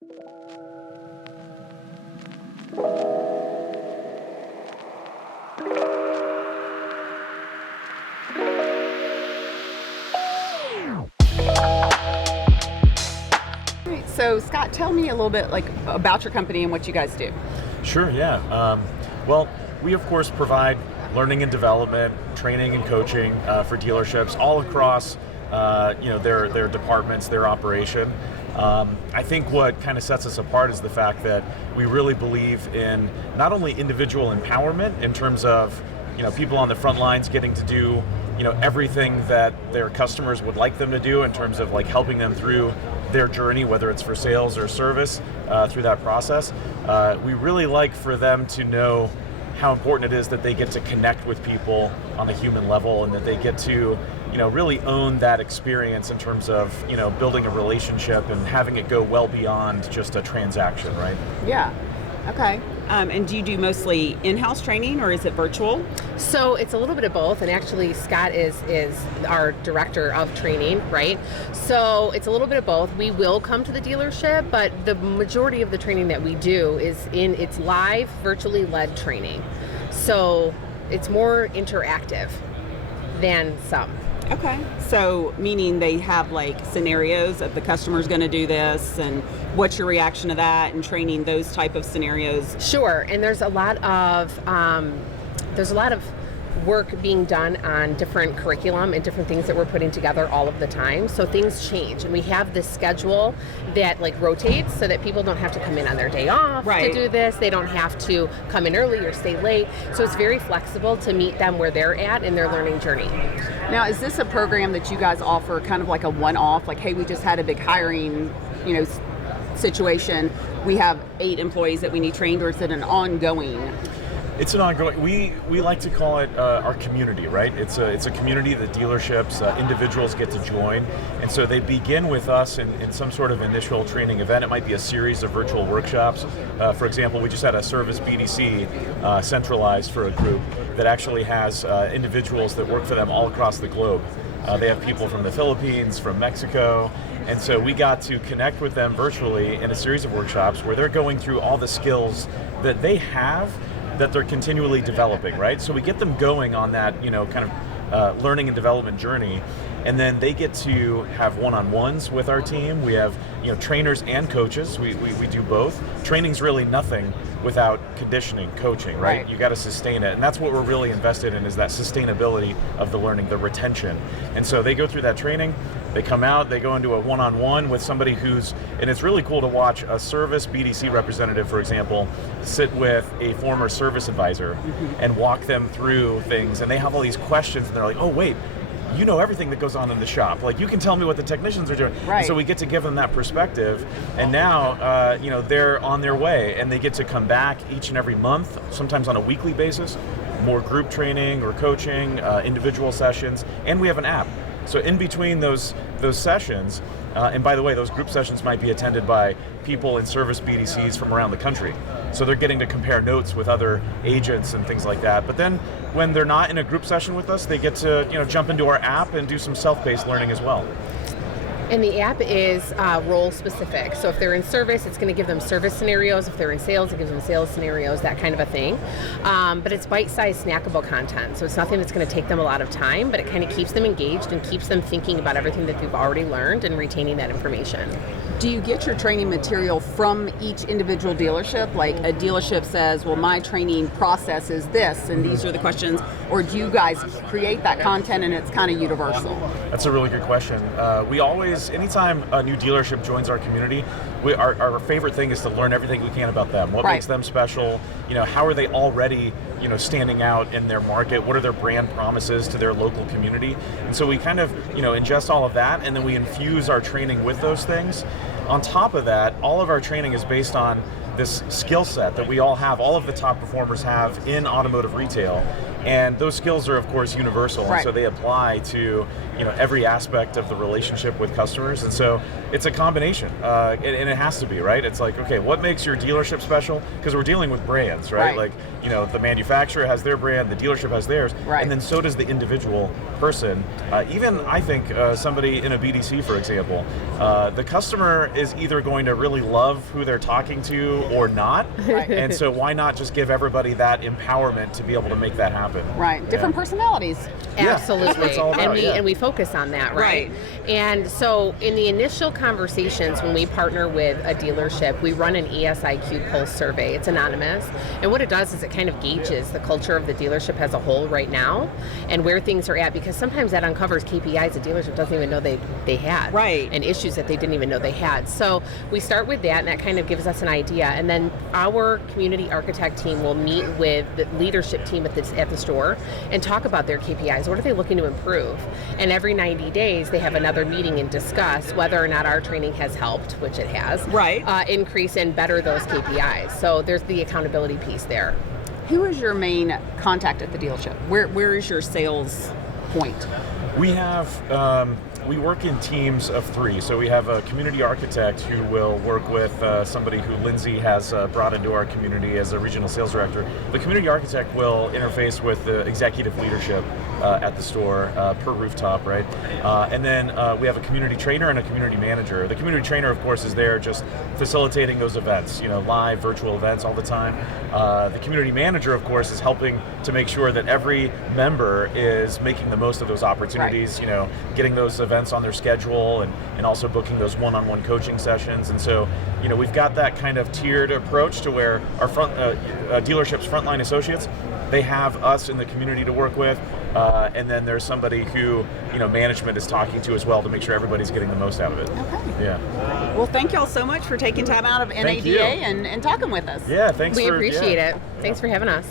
So Scott, tell me a little bit about your company and what you guys do. Sure, yeah. Well, we of course provide learning and development, training and coaching for dealerships all across their departments, their operation. I think what kind of sets us apart is the fact that we really believe in not only individual empowerment in terms of people on the front lines getting to do everything that their customers would like them to do in terms of helping them through their journey, whether it's for sales or service, through that process. We really like for them to know how important it is that they get to connect with people on a human level, and that they get to really own that experience in terms of building a relationship and having it go well beyond just a transaction, right? Yeah. Okay. And do you do mostly in-house training, or is it virtual? So it's a little bit of both, and actually Scott is our director of training, right? So it's a little bit of both. We will come to the dealership, but the majority of the training that we do it's live, virtually led training. So it's more interactive than some. Okay. So meaning they have scenarios of the customer's going to do this, and what's your reaction to that, and training those type of scenarios? Sure. And there's a lot of work being done on different curriculum and different things that we're putting together all of the time. So things change, and we have this schedule that rotates so that people don't have to come in on their day off to do this. They don't have to come in early or stay late. So it's very flexible to meet them where they're at in their learning journey. Now, is this a program that you guys offer kind of like a one-off, hey, we just had a big hiring, situation, we have 8 employees that we need trained, or is it an ongoing? It's an ongoing. We like to call it our community, right? It's a community that dealerships, individuals get to join, and so they begin with us in some sort of initial training event. It might be a series of virtual workshops. For example, we just had a service BDC centralized for a group that actually has individuals that work for them all across the globe. They have people from the Philippines, from Mexico, and so we got to connect with them virtually in a series of workshops where they're going through all the skills that they have that they're continually developing, right? So we get them going on that, kind of learning and development journey, and then they get to have one-on-ones with our team. We have, trainers and coaches. We do both. Training's really nothing without conditioning, coaching, right? You got to sustain it, and that's what we're really invested in, is that sustainability of the learning, the retention. And so they go through that training, they come out, they go into a one-on-one with somebody and it's really cool to watch a service BDC representative, for example, sit with a former service advisor and walk them through things, and they have all these questions, and they're like, oh wait, you know everything that goes on in the shop. You can tell me what the technicians are doing. Right. So we get to give them that perspective, and now, they're on their way, and they get to come back each and every month, sometimes on a weekly basis, more group training or coaching, individual sessions, and we have an app. So in between those sessions, and by the way, those group sessions might be attended by people in service BDCs from around the country. So they're getting to compare notes with other agents and things like that. But then when they're not in a group session with us, they get to jump into our app and do some self-paced learning as well. And the app is role specific. So if they're in service, it's going to give them service scenarios. If they're in sales, it gives them sales scenarios, that kind of a thing. But it's bite-sized snackable content. So it's nothing that's going to take them a lot of time, but it kind of keeps them engaged and keeps them thinking about everything that they've already learned and retaining that information. Do you get your training material from each individual dealership? A dealership says, well, my training process is this, and these are the questions, or do you guys create that content and it's kind of universal? That's a really good question. We always, anytime a new dealership joins our community, our favorite thing is to learn everything we can about them. What makes them special? How are they already, standing out in their market? What are their brand promises to their local community? And so we kind of, ingest all of that, and then we infuse our training with those things. On top of that, all of our training is based on this skill set that we all have, all of the top performers have in automotive retail. And those skills are, of course, universal, and so they apply to every aspect of the relationship with customers. And so it's a combination, and it has to be, right? It's like, okay, what makes your dealership special? Because we're dealing with brands, right? Like, the manufacturer has their brand, the dealership has theirs, and then so does the individual person. Even, I think, somebody in a BDC, for example, the customer is either going to really love who they're talking to or not, and so why not just give everybody that empowerment to be able to make that happen? Right, different personalities. Absolutely, that's all about, and we focus on that, right? And so in the initial conversations when we partner with a dealership, we run an ESIQ pulse survey. It's anonymous, and what it does is it kind of gauges the culture of the dealership as a whole right now and where things are at, because sometimes that uncovers KPIs the dealership doesn't even know they had, and issues that they didn't even know they had. So we start with that, and that kind of gives us an idea, and then our community architect team will meet with the leadership team at the store and talk about their KPIs. What are they looking to improve? And every 90 days they have another meeting and discuss whether or not our training has helped, which it has, increase and better those KPIs. So there's the accountability piece there. Who is your main contact at the dealership? Where is your sales point? We have we work in teams of 3. So we have a community architect who will work with somebody who Lindsey has brought into our community as a regional sales director. The community architect will interface with the executive leadership at the store per rooftop, right? And then we have a community trainer and a community manager. The community trainer, of course, is there just facilitating those events, live virtual events all the time. The community manager, of course, is helping to make sure that every member is making the most of those opportunities, getting those events on their schedule and also booking those one-on-one coaching sessions. And so, we've got that kind of tiered approach to where our dealership's frontline associates, they have us in the community to work with, and then there's somebody who management is talking to as well to make sure everybody's getting the most out of it. Okay. Yeah. Well, thank y'all so much for taking time out of NADA and talking with us. Yeah, thanks. We appreciate it. Thanks for having us.